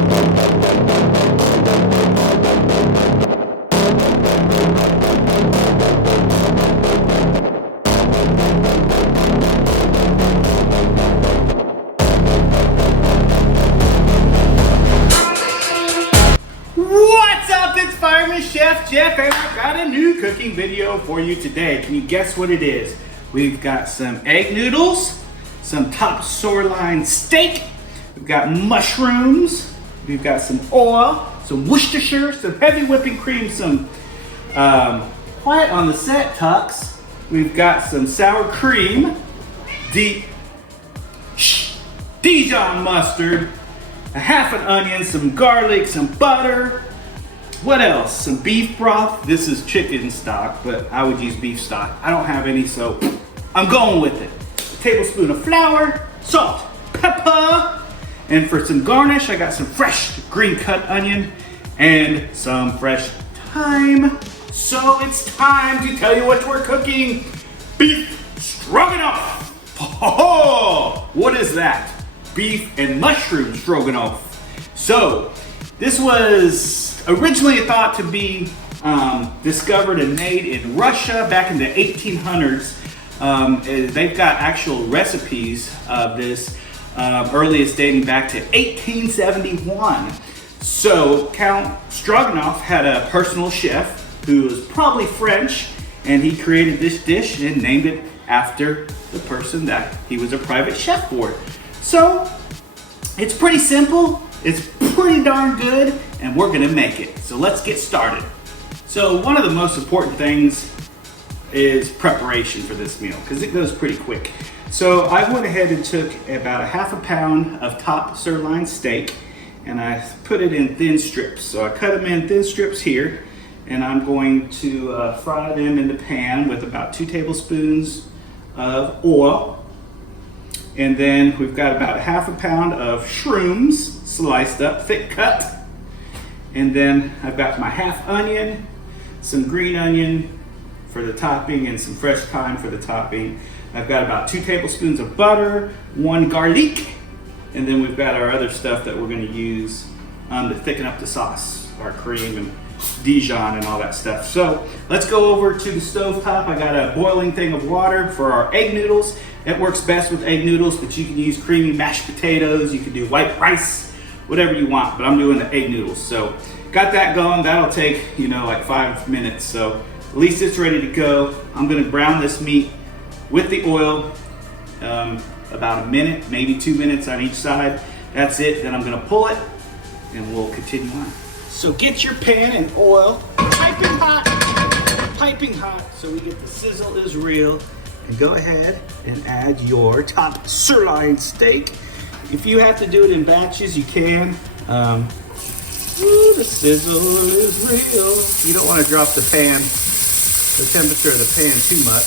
What's up? It's Fireman Chef Geoff, and I've got a new cooking video for you today. Can you guess what it is? We've got some egg noodles, some top sirloin steak, we've got mushrooms, we've got some oil, some Worcestershire, some heavy whipping cream, some quiet on the set, Tux. We've got some sour cream, Dijon mustard, a half an onion, some garlic, some butter. What else? Some beef broth. This is chicken stock, but I would use beef stock. I don't have any, so I'm going with it. A tablespoon of flour, salt, pepper, and for some garnish, I got some fresh green cut onion and some fresh thyme. So it's time to tell you what we're cooking. Beef stroganoff. Oh, what is that? Beef and mushroom stroganoff. So this was originally thought to be discovered and made in Russia back in the 1800s. They've got actual recipes of this, earliest dating back to 1871. So Count Stroganoff had a personal chef who was probably French, and he created this dish and named it after the person that he was a private chef for. So it's pretty simple, it's pretty darn good, and we're gonna make it. So let's get started. So one of the most important things is preparation for this meal, because it goes pretty quick. So I went ahead and took about a half a pound of top sirloin steak, and I put it in thin strips. So I cut them in thin strips here, and I'm going to fry them in the pan with about 2 tablespoons of oil. And then we've got about a half a pound of shrooms, sliced up, thick cut. And then I've got my half onion, some green onion for the topping, and some fresh thyme for the topping. I've got about 2 tablespoons of butter, 1 garlic, and then we've got our other stuff that we're gonna use to thicken up the sauce, our cream and Dijon and all that stuff. So let's go over to the stove top. I got a boiling thing of water for our egg noodles. It works best with egg noodles, but you can use creamy mashed potatoes, you can do white rice, whatever you want, but I'm doing the egg noodles. So got that going. That'll take, like 5 minutes. So at least it's ready to go. I'm gonna brown this meat with the oil, about a minute, maybe 2 minutes on each side. That's it. Then I'm gonna pull it and we'll continue on. So get your pan and oil piping hot, so we get the sizzle is real. And go ahead and add your top sirloin steak. If you have to do it in batches, you can. The sizzle is real. You don't want to drop the temperature of the pan too much.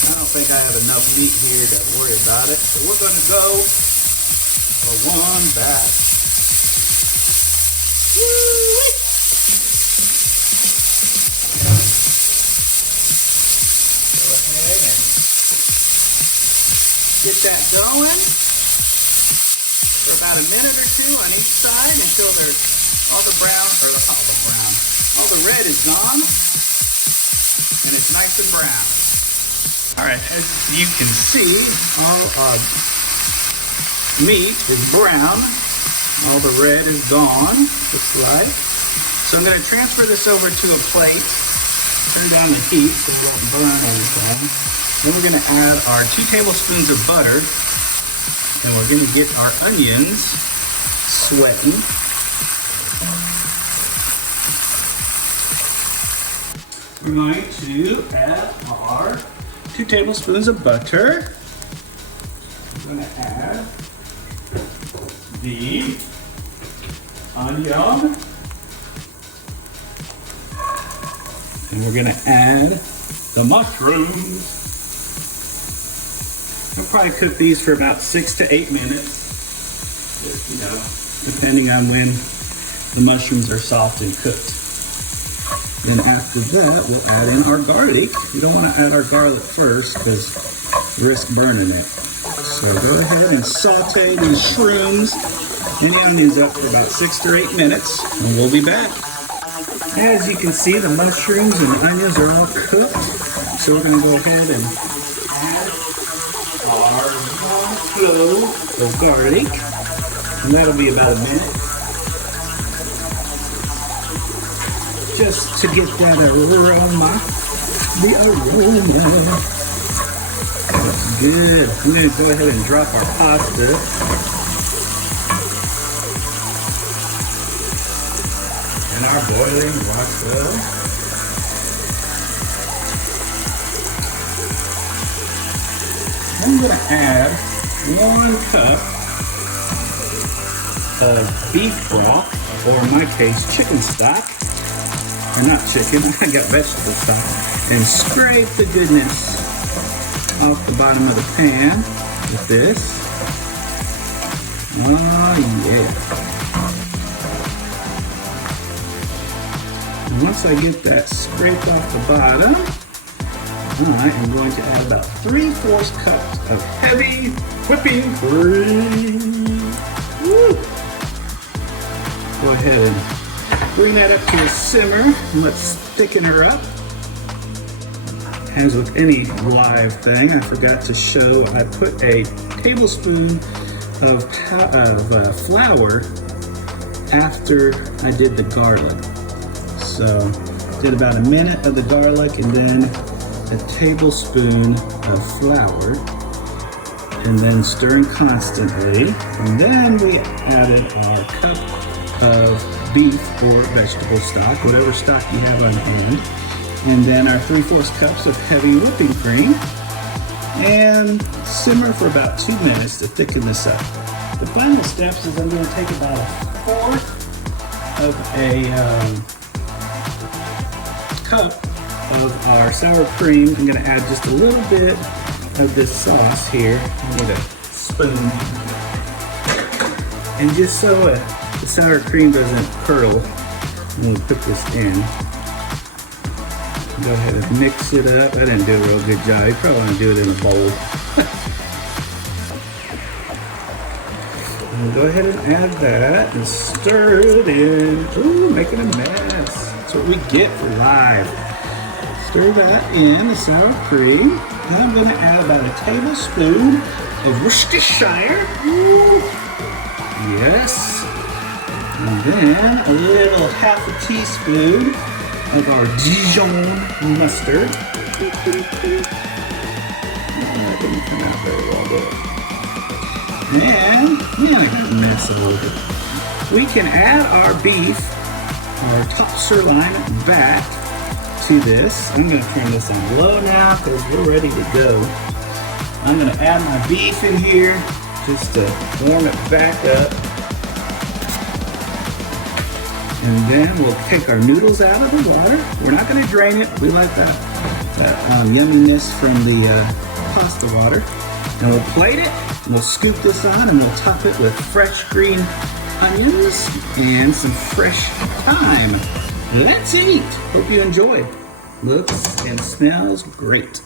I don't think I have enough meat here to worry about it. So we're going to go for one batch. Get that going for about a minute or 2 on each side until all the red is gone and it's nice and brown. All right, as you can see, all our meat is brown. All the red is gone, looks like. So I'm gonna transfer this over to a plate, turn down the heat so it won't burn anything. Then we're gonna add our 2 tablespoons of butter, and we're gonna get our onions sweating. We're going to add our 2 tablespoons of butter. We're gonna add the onion, and we're gonna add the mushrooms. I'll probably cook these for about 6 to 8 minutes, depending on when the mushrooms are soft and cooked. Then after that, we'll add in our garlic. We don't want to add our garlic first because we risk burning it. So go ahead and saute these shrooms the onions up for about 6 to 8 minutes, and we'll be back. As you can see, the mushrooms and the onions are all cooked. So we're going to go ahead and add our 1 clove of garlic. And that'll be about a minute. Just to get that aroma. The aroma. That's good. I'm going to go ahead and drop our pasta. And our boiling pasta. I'm going to add 1 cup of beef broth, or in my case, chicken stock. Or not chicken, I got vegetable stock. And scrape the goodness off the bottom of the pan with this. Oh yeah. And once I get that scraped off the bottom, I am going to add about 3/4 cups of heavy whipping cream. Woo! Go ahead and bring that up to a simmer and let's thicken her up. As with any live thing, I forgot to show, I put a tablespoon of flour after I did the garlic. So did about a minute of the garlic and then a tablespoon of flour, and then stirring constantly. And then we added our cup of beef or vegetable stock, whatever stock you have on hand. And then our 3/4 cups of heavy whipping cream. And simmer for about 2 minutes to thicken this up. The final steps is I'm going to take about 1/4 of a cup of our sour cream. I'm going to add just a little bit of this sauce here with a spoon. And just so the sour cream doesn't curdle when we put this in. Go ahead and mix it up. I didn't do a real good job. You probably want to do it in a bowl. And go ahead and add that and stir it in. Ooh, making a mess. That's what we get for live. Stir that in, the sour cream. Now I'm going to add about a tablespoon of Worcestershire. Ooh. Yes. And then a little 1/2 teaspoon of our Dijon mustard. That didn't come out very well, did it? And I got a mess a little bit. We can add our beef, our top sirloin, back to this. I'm going to turn this on low now because we're ready to go. I'm going to add my beef in here just to warm it back up. And then we'll take our noodles out of the water. We're not going to drain it. We like that yumminess from the pasta water. And we'll plate it. And we'll scoop this on and we'll top it with fresh green onions and some fresh thyme. Let's eat. Hope you enjoyed. Looks and smells great.